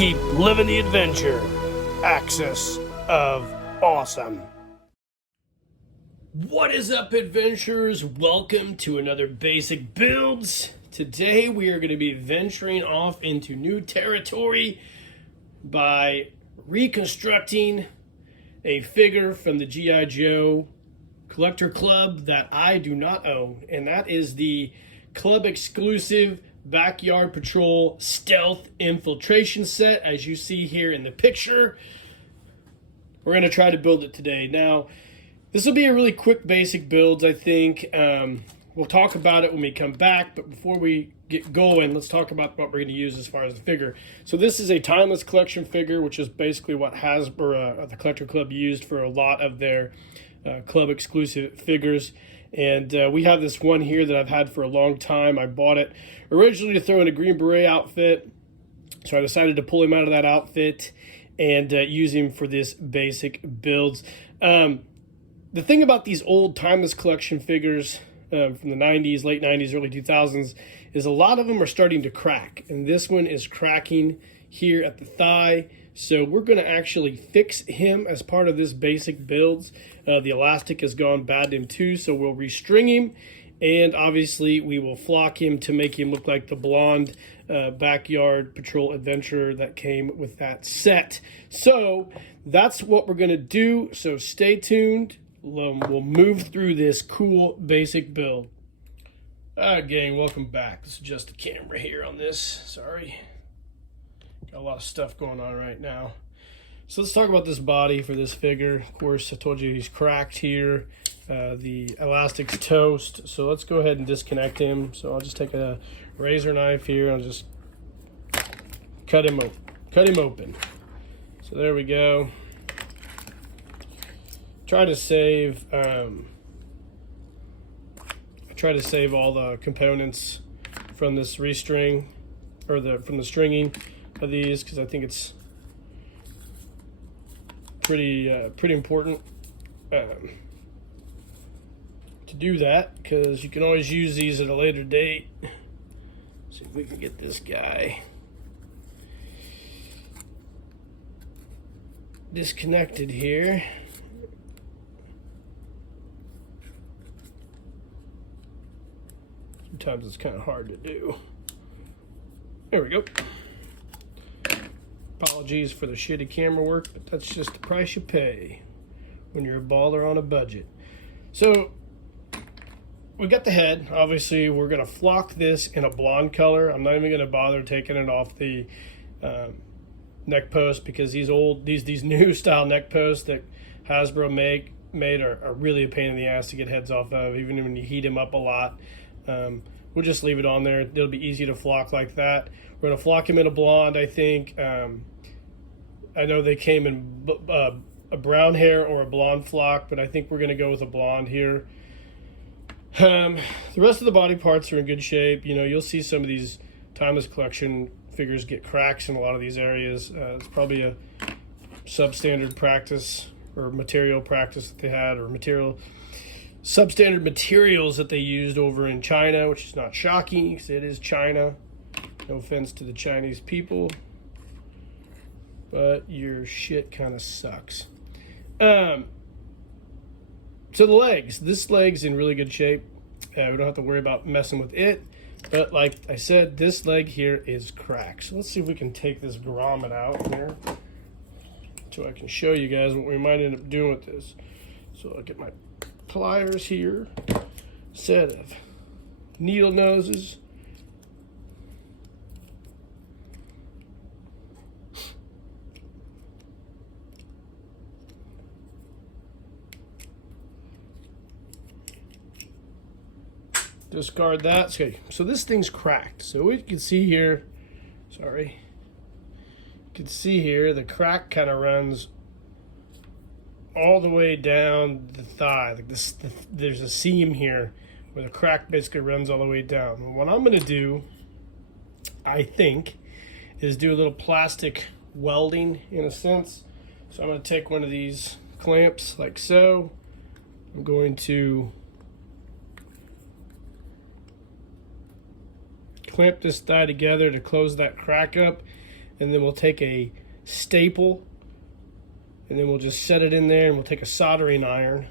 Keep living the adventure. Axis of Awesome. What is up, adventurers? Welcome to another Basic Builds. Today we are going to be venturing off into new territory by reconstructing a figure from the G.I. Joe Collector Club that I do not own, and that is the club exclusive Backyard Patrol Stealth Infiltration set, as you see here in the picture. We're going to try to build it today. Now, this will be a really quick basic build, I think. We'll talk about it when we come back, but before we get going, let's talk about what we're going to use as far as the figure. So this is a timeless collection figure, which is basically what Hasbro, the Collector Club, used for a lot of their club exclusive figures. And we have this one here that I've had for a long time. I bought it originally to throw in a Green Beret outfit, so I decided to pull him out of that outfit and use him for this basic builds. The thing about these old timeless collection figures from the 90s, late 90s, early 2000s, is a lot of them are starting to crack. And this one is cracking here at the thigh. So we're going to actually fix him as part of this basic builds. The elastic has gone bad in two, so we'll restring him. And obviously we will flock him to make him look like the blonde Backyard Patrol adventurer that came with that set. So that's what we're going to do. So stay tuned. We'll move through this cool basic build. All right, gang, welcome back. Let's adjust the camera here on this. Sorry. Got a lot of stuff going on right now. So let's talk about this body for this figure. Of course, I told you he's cracked here. The elastic's toast. So let's go ahead and disconnect him. So I'll just take a razor knife here and I'll just cut him open. So there we go. Try to save all the components from this restring, or from the stringing of these, because I think it's pretty important to do that, because you can always use these at a later date. See if we can get this guy disconnected here. Sometimes it's kind of hard to do. There we go. Apologies for the shitty camera work, but that's just the price you pay when you're a baller on a budget. So we got the head. Obviously, we're going to flock this in a blonde color. I'm not even going to bother taking it off the neck post, because these new style neck posts that Hasbro made are really a pain in the ass to get heads off of, even when you heat them up a lot. We'll just leave it on there. It'll be easy to flock like that. We're going to flock him in a blonde, I think. I know they came in a brown hair or a blonde flock, but I think we're going to go with a blonde here. The rest of the body parts are in good shape. You know, you'll see some of these timeless collection figures get cracks in a lot of these areas. It's probably a substandard practice or material practice that they had, or substandard materials that they used over in China, which is not shocking because it is China. No offense to the Chinese people, but your shit kind of sucks. So the legs. This leg's in really good shape. We don't have to worry about messing with it. But like I said, this leg here is cracked. So let's see if we can take this grommet out here so I can show you guys what we might end up doing with this. So I'll get my pliers here, set of needle noses. Discard that. Okay, so this thing's cracked. So what you can see here, you can see here the crack kind of runs all the way down the thigh. Like this, there's a seam here where the crack basically runs all the way down. And what I'm going to do, I think, is do a little plastic welding in a sense. So I'm going to take one of these clamps like so. I'm going to clamp this thigh together to close that crack up, and then we'll take a staple, and then we'll just set it in there, and we'll take a soldering iron,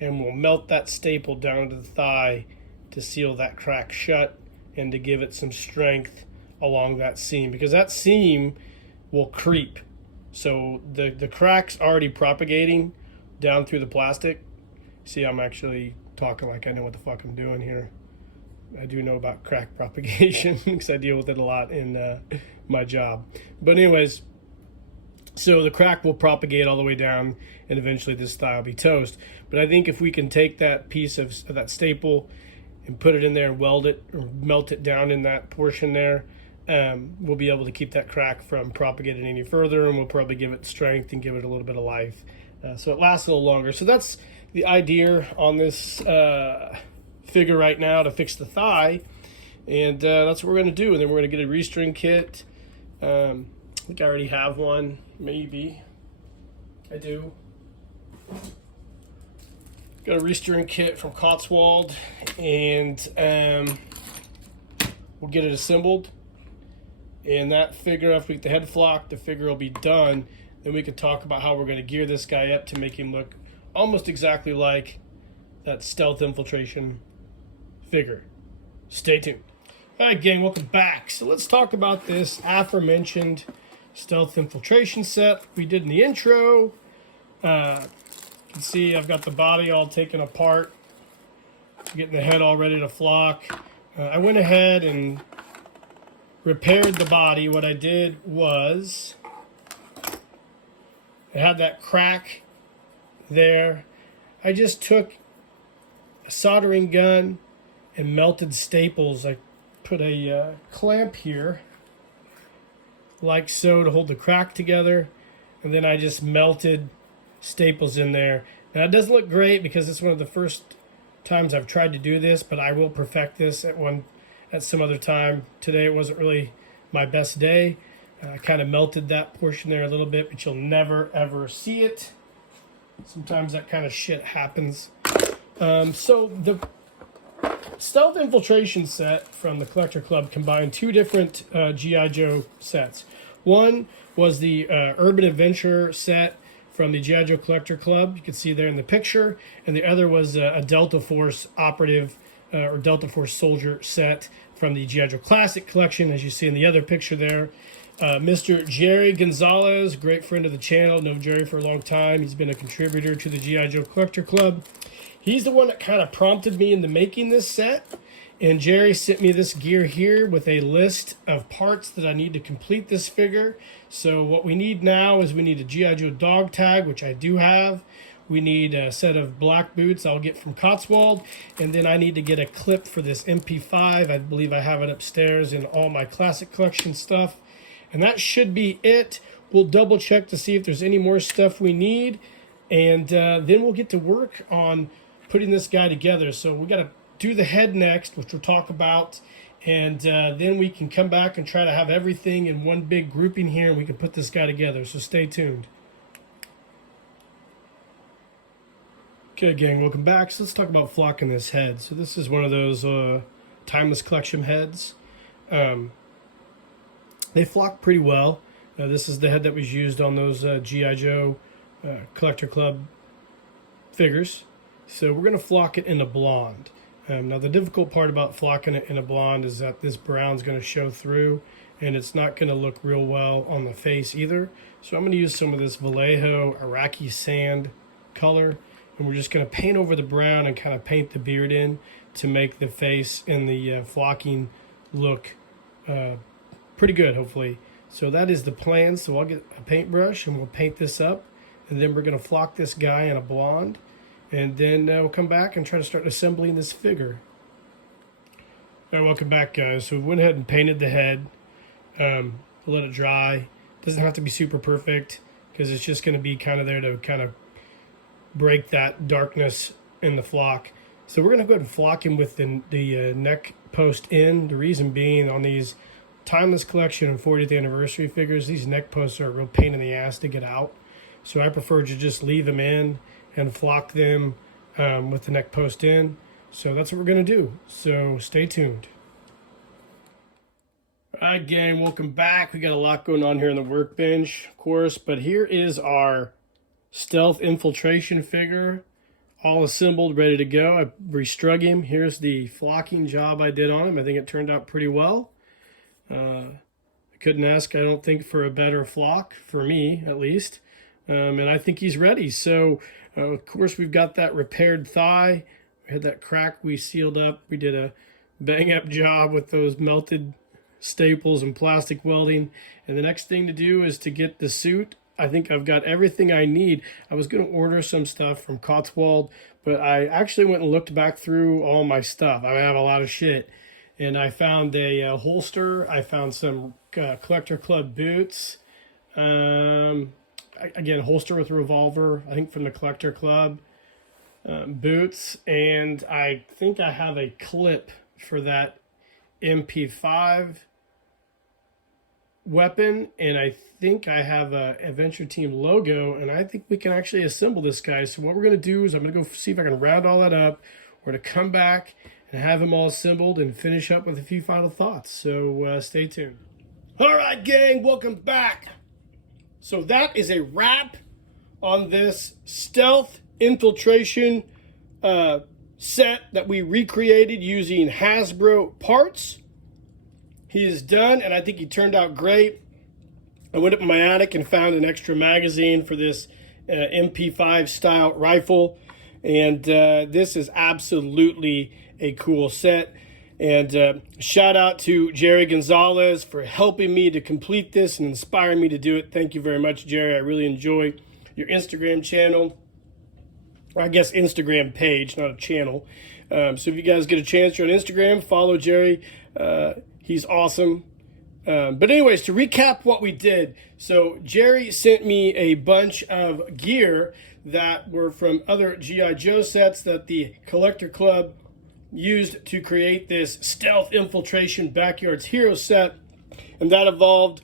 and we'll melt that staple down to the thigh to seal that crack shut and to give it some strength along that seam, because that seam will creep. So the crack's already propagating down through the plastic. See, I'm actually talking like I know what the fuck I'm doing here. I do know about crack propagation because I deal with it a lot in my job. But anyways, so the crack will propagate all the way down, and eventually this thigh will be toast. But I think if we can take that piece of that staple and put it in there and weld it or melt it down in that portion there, we'll be able to keep that crack from propagating any further, and we'll probably give it strength and give it a little bit of life. So it lasts a little longer. So that's the idea on this figure right now to fix the thigh, and that's what we're going to do. And then we're going to get a restring kit. I think I already have one, maybe. I do. Got a restring kit from Cotswold, and we'll get it assembled. And that figure, after we get the head flock, the figure will be done. Then we can talk about how we're going to gear this guy up to make him look almost exactly like that Stealth Infiltration figure. Stay tuned. All right, gang, welcome back. So let's talk about this aforementioned Stealth Infiltration set we did in the intro. You can see I've got the body all taken apart, getting the head all ready to flock. I went ahead and repaired the body. What I did was I had that crack there. I just took a soldering gun and melted staples. I put a clamp here like so to hold the crack together, and then I just melted staples in there. Now it doesn't look great because it's one of the first times I've tried to do this, but I will perfect this at some other time. Today it wasn't really my best day. I kind of melted that portion there a little bit, but you'll never ever see it. Sometimes that kind of shit happens. So the Stealth Infiltration set from the Collector Club combined two different G.I. Joe sets. One was the Urban Adventure set from the G.I. Joe Collector Club. You can see there in the picture. And the other was a Delta Force operative or Delta Force soldier set from the G.I. Joe Classic Collection, as you see in the other picture there. Mr. Jerry Gonzalez, great friend of the channel. Known Jerry for a long time. He's been a contributor to the G.I. Joe Collector Club. He's the one that kind of prompted me into making this set. And Jerry sent me this gear here with a list of parts that I need to complete this figure. So what we need now is we need a G.I. Joe dog tag, which I do have. We need a set of black boots I'll get from Cotswold. And then I need to get a clip for this MP5. I believe I have it upstairs in all my Classic Collection stuff. And that should be it. We'll double check to see if there's any more stuff we need. And then we'll get to work on putting this guy together. So we got to do the head next, which we'll talk about. And then we can come back and try to have everything in one big grouping here, and we can put this guy together. So stay tuned. Okay, gang, welcome back. So let's talk about flocking this head. So this is one of those Timeless Collection heads. They flock pretty well. This is the head that was used on those G.I. Joe Collector Club figures. So we're going to flock it in a blonde. Now the difficult part about flocking it in a blonde is that this brown's going to show through, and it's not going to look real well on the face either. So I'm going to use some of this Vallejo Iraqi sand color, and we're just going to paint over the brown and kind of paint the beard in to make the face and the flocking look pretty good, hopefully. So that is the plan. So I'll get a paintbrush and we'll paint this up, and then we're going to flock this guy in a blonde. And then we'll come back and try to start assembling this figure. All right, welcome back, guys. So we went ahead and painted the head. We'll let it dry. Doesn't have to be super perfect because it's just going to be kind of there to kind of break that darkness in the flock. So we're going to go ahead and flock him with the neck post in. The reason being, on these Timeless Collection and 40th anniversary figures, these neck posts are a real pain in the ass to get out. So I prefer to just leave them in and flock them with the neck post in. So that's what we're going to do. So stay tuned. All right, gang, welcome back. We got a lot going on here on the workbench, of course, but here is our Stealth Infiltration figure, all assembled, ready to go. I restrung him. Here's the flocking job I did on him. I think it turned out pretty well. I couldn't ask, I don't think, for a better flock, for me at least, and I think he's ready. So, of course, we've got that repaired thigh. We had that crack we sealed up. We did a bang-up job with those melted staples and plastic welding, and the next thing to do is to get the suit. I think I've got everything I need. I was going to order some stuff from Cotswold, but I actually went and looked back through all my stuff. I have a lot of shit, and I found a holster. I found some Collector Club boots. Again, holster with a revolver, I think from the Collector Club. Boots, and I think I have a clip for that MP5 weapon, and I think I have a Adventure Team logo, and I think we can actually assemble this guy. So what we're going to do is I'm going to go see if I can round all that up. We're going to come back and have them all assembled and finish up with a few final thoughts. So stay tuned. All right, gang, welcome back. So that is a wrap on this Stealth Infiltration set that we recreated using Hasbro parts. He is done, and I think he turned out great. I went up in my attic and found an extra magazine for this MP5 style rifle, and this is absolutely a cool set. And shout out to Jerry Gonzalez for helping me to complete this and inspiring me to do it. Thank you very much, Jerry. I really enjoy your Instagram channel. I guess Instagram page, not a channel. So if you guys get a chance, you're on Instagram, follow Jerry. He's awesome. But anyways, to recap what we did. So Jerry sent me a bunch of gear that were from other G.I. Joe sets that the Collector Club used to create this Stealth Infiltration Backyards Hero set. And that involved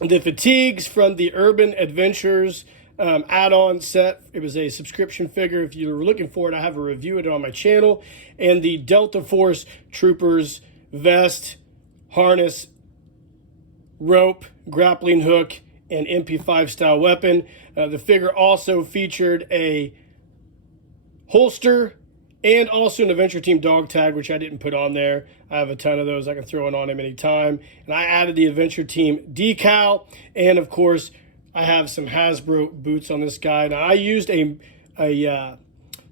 the fatigues from the Urban Adventures add-on set. It was a subscription figure. If you were looking for it, I have a review of it on my channel. And the Delta Force Troopers vest, harness, rope, grappling hook, and MP5 style weapon. The figure also featured a holster and also an Adventure Team dog tag, which I didn't put on there. I have a ton of those. I can throw it on him anytime. And I added the Adventure Team decal, and of course I have some Hasbro boots on this guy. Now, I used a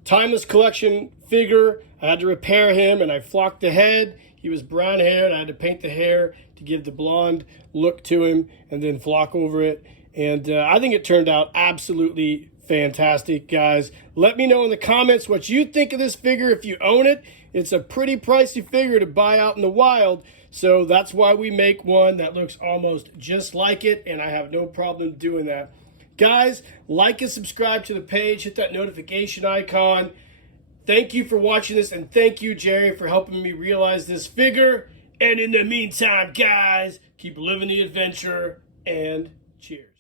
Timeless Collection figure. I had to repair him, and I flocked the head. He was brown haired. I had to paint the hair to give the blonde look to him and then flock over it. And I think it turned out absolutely fantastic, guys. Let me know in the comments what you think of this figure if you own it. It's a pretty pricey figure to buy out in the wild. So that's why we make one that looks almost just like it, and I have no problem doing that. Guys, like and subscribe to the page. Hit that notification icon. Thank you for watching this, and thank you, Jerry, for helping me realize this figure. And in the meantime, guys, keep living the adventure, and cheers.